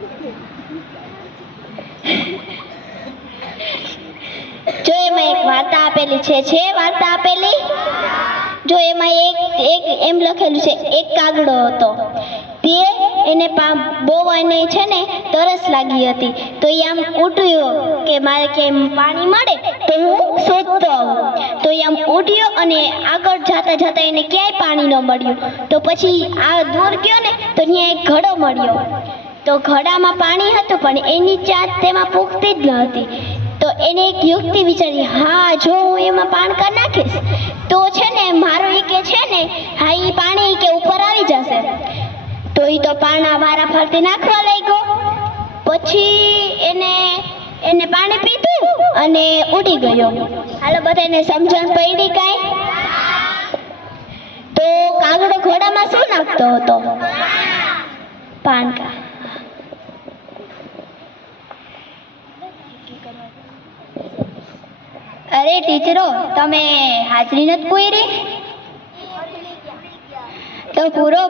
જો એમાં એક વાર્તા આપેલી છે વાર્તા આપેલી? જો એમાં એક એમ લખેલું છે, એક કાગડો હતો, તે એને બહુ એને છે ને તરસ લાગી હતી, તો એ આમ ઉઠ્યો કે મારે ક્યાંય પાણી મળે તો હું શોધતો આવું. તો એ આમ ઉઠ્યો અને આગળ જતા જતા એને ક્યાંય પાણી ન મળ્યું. તો પછી આ દૂર ગયો ને તો ત્યાં એક ઘડો મળ્યો. તો ઘડામાં પાણી હતું પણ એની ચાંચ તેમાં પૂગતી જ ન હતી. તો એને એક યુક્તિ વિચારી, હા જો હું એમાં પાણકા નાખીશ તો છે ને મારું ઈ કે છે ને હા ઈ પાણી કે ઉપર આવી જશે. તો ઈ તો પાણા વારા ફરતી નાખવા લાગ્યો. પછી એને પાણી પીધું અને ઉડી ગયો. હાલો બધાને સમજણ પડી કાંઈ? તો કાગડો ઘોડામાં શું નાખતો હતો? પાણકા. અરે ટીચરો, તમે હાજરી નથી પૂરી? તો પૂરો